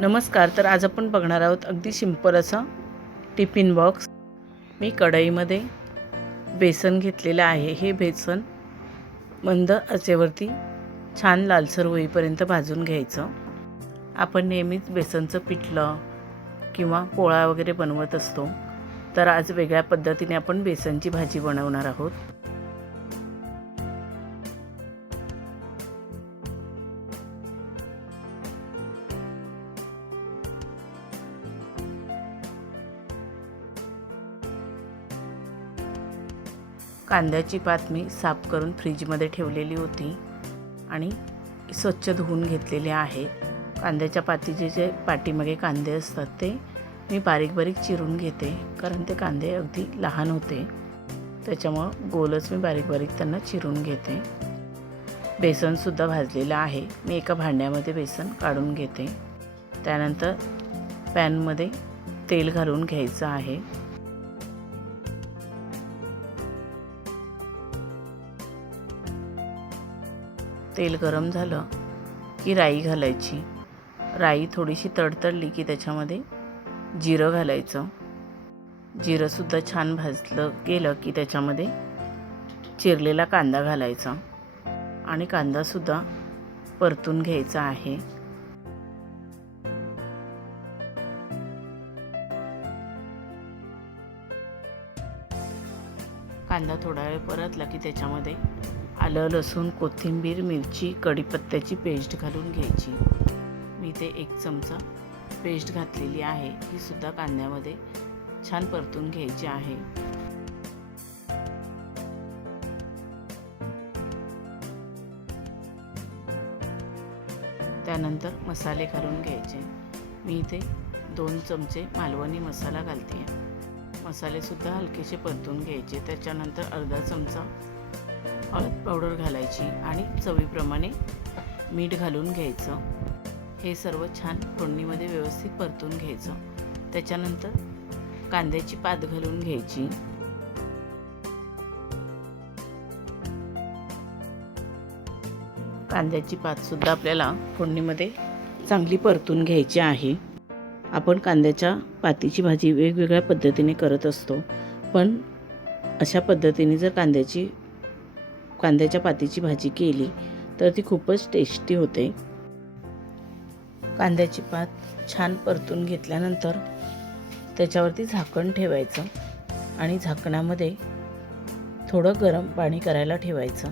नमस्कार तर आज आपण बघणार आहोत अगदी सिंपल असा टिफिन बॉक्स मी कढईमध्ये बेसन घेतलेलं आहे. हे बेसन मंद आचेवरती छान लालसर होईपर्यंत भाजून घ्यायचं. आपण नेहमीच बेसनचं पिठलं किंवा पोळा वगैरे बनवत असतो. तर आज वेगळ्या पद्धतीने आपण बेसनची भाजी बनवणार आहोत. कांद्याची पात मी साफ करून फ्रीजमध्ये ठेवलेली होती आणि स्वच्छ धुवून घेतलेले आहे. कांद्याच्या पातीचे जे पाठीमागे कांदे असतात ते मी बारीक बारीक चिरून घेते कारण ते कांदे अगदी लहान होते. त्याच्यामुळं गोलच मी बारीक बारीक त्यांना चिरून घेते. बेसनसुद्धा भाजलेलं आहे. मी एका भांड्यामध्ये बेसन काढून घेते. त्यानंतर पॅनमध्ये तेल घालून घ्यायचं आहे. तेल गरम झालं की राई घालायची. राई थोडीशी तडतडली की त्याच्यामध्ये जिरं घालायचं. जिरंसुद्धा छान भाजलं गेलं की त्याच्यामध्ये चिरलेला कांदा घालायचा. आणि कांदासुद्धा परतून घ्यायचा आहे. कांदा थोडा वेळ परतला की त्याच्यामध्ये आलं लसूण कोथिंबीर मिरची कढीपत्त्याची पेस्ट घालून घ्यायची. मी ते एक चमचा पेस्ट घातलेली आहे. ही सुद्धा कांद्यामध्ये छान परतून घ्यायची आहे. त्यानंतर मसाले घालून घ्यायचे. मी इथे दोन चमचे मालवणी मसाला घालते. मसालेसुद्धा हलकेसे परतून घ्यायचे. त्याच्यानंतर अर्धा चमचा हळद पावडर घालायची आणि चवीप्रमाणे मीठ घालून घ्यायचं. हे सर्व छान फोडणीमध्ये व्यवस्थित परतून घ्यायचं. त्याच्यानंतर कांद्याची पात घालून घ्यायची. कांद्याची पातसुद्धा आपल्याला फोडणीमध्ये चांगली परतून घ्यायची आहे. आपण कांद्याच्या पातीची भाजी वेगवेगळ्या पद्धतीने करत असतो. पण अशा पद्धतीने जर कांद्याची कांद्याच्या पातीची भाजी केली तर ती खूपच टेस्टी होते. कांद्याची पात छान परतून घेतल्यानंतर त्याच्यावरती झाकण ठेवायचं आणि झाकणामध्ये थोडं गरम पाणी करायला ठेवायचं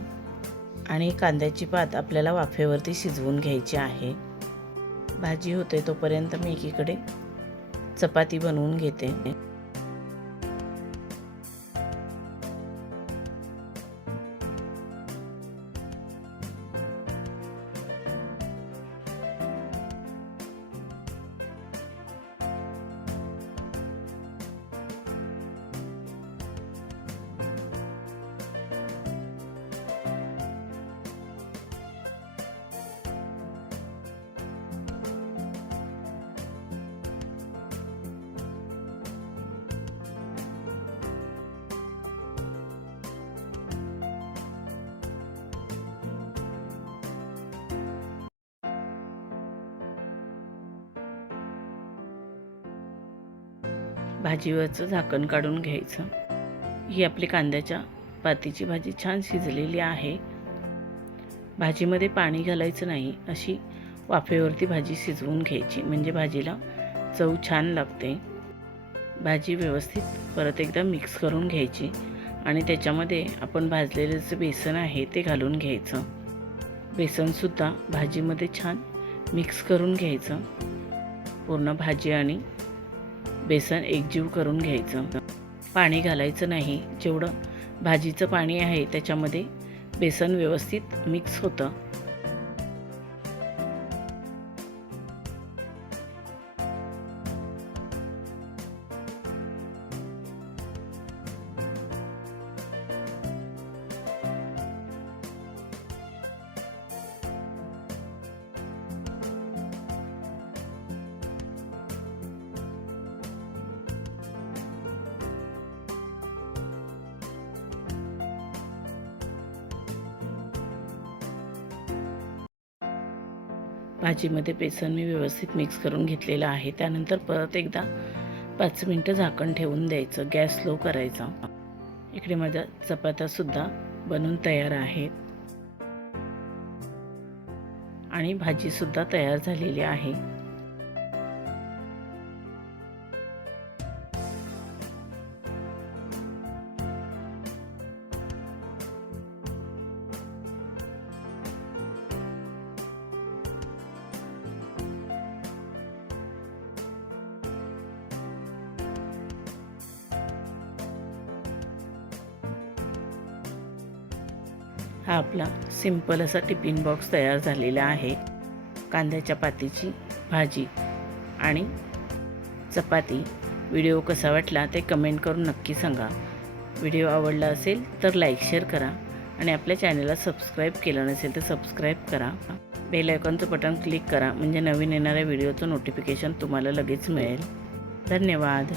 आणि कांद्याची पात आपल्याला वाफेवरती शिजवून घ्यायची आहे. भाजी होते तोपर्यंत मी एकीकडे चपाती बनवून घेते. भाजीवरचं झाकण काढून घ्यायचं. ही आपली कांद्याच्या पातीची भाजी छान शिजलेली आहे. भाजीमध्ये पाणी घालायचं नाही अशी वाफेवरती भाजी शिजवून घ्यायची म्हणजे भाजीला चव छान लागते. भाजी व्यवस्थित परत एकदा मिक्स करून घ्यायची आणि त्याच्यामध्ये आपण भाजलेलं जे बेसन आहे ते घालून घ्यायचं. बेसनसुद्धा भाजीमध्ये छान मिक्स करून घ्यायचं. पूर्ण भाजी आणि बेसन एकजीव करून घ्यायचं. पाणी घालायचं नाही. जेवढं भाजीचं पाणी आहे त्याच्यामध्ये बेसन व्यवस्थित मिक्स होतं. भाजीमध्ये बेसन मी व्यवस्थित मिक्स करून घेतलेलं आहे. त्यानंतर परत एकदा पाच मिनटं झाकण ठेवून द्यायचं. गॅस स्लो करायचा. इकडे माझ्या चपात्यासुद्धा बनून तयार आहेत. आणि भाजीसुद्धा तयार झालेली आहे. हा आपला सिंपल असा टिफिन बॉक्स तयार झालेला आहे. कांद्याच्या पातीची भाजी आणि चपाती. व्हिडिओ कसा वाटला ते कमेंट करून नक्की सांगा. व्हिडिओ आवडला असेल तर लाईक शेअर करा आणि आपल्या चॅनलला सबस्क्राईब केलं नसेल तर सबस्क्राईब करा. बेल आयकॉनचं बटन क्लिक करा म्हणजे नवीन येणाऱ्या व्हिडिओचं नोटिफिकेशन तुम्हाला लगेच मिळेल. धन्यवाद.